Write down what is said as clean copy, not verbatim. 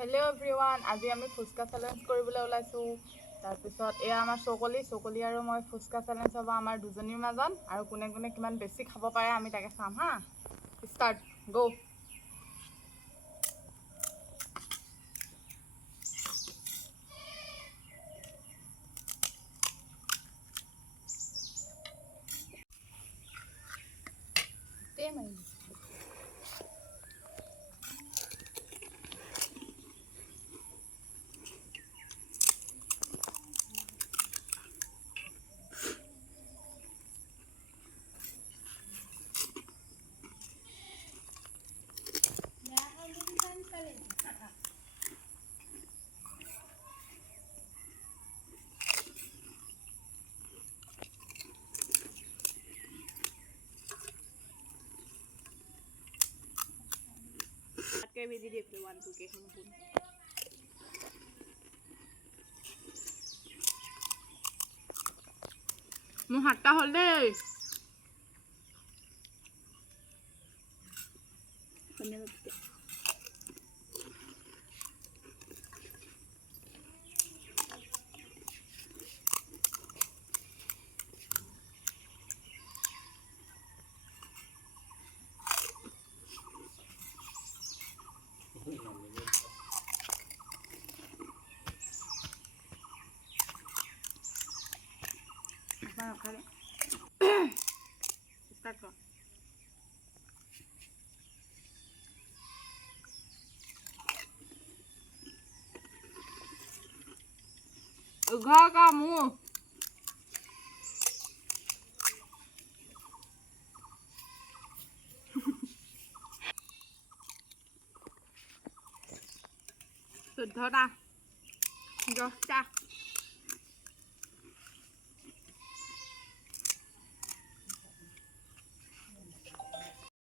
Hello' everyone, আজি আমি ফুচকা চেলেঞ্জ কৰিবলৈ ওলাইছোঁ। তাৰপিছত এয়া আমাৰ চকলি আৰু মই ফুচকা চেলেঞ্জ হ'ব আমাৰ দুজনীৰ মাজত, আৰু কোনে কোনে কিমান বেছি খাব পাৰে আমি তাকে চাম হা। ষ্টাৰ্ট গো। মোৰ 7টা হ'ল দেই। ষ্টাৰ্ট কৰ। ঘৰ কা মোৰ চৈধ্যটা 10টা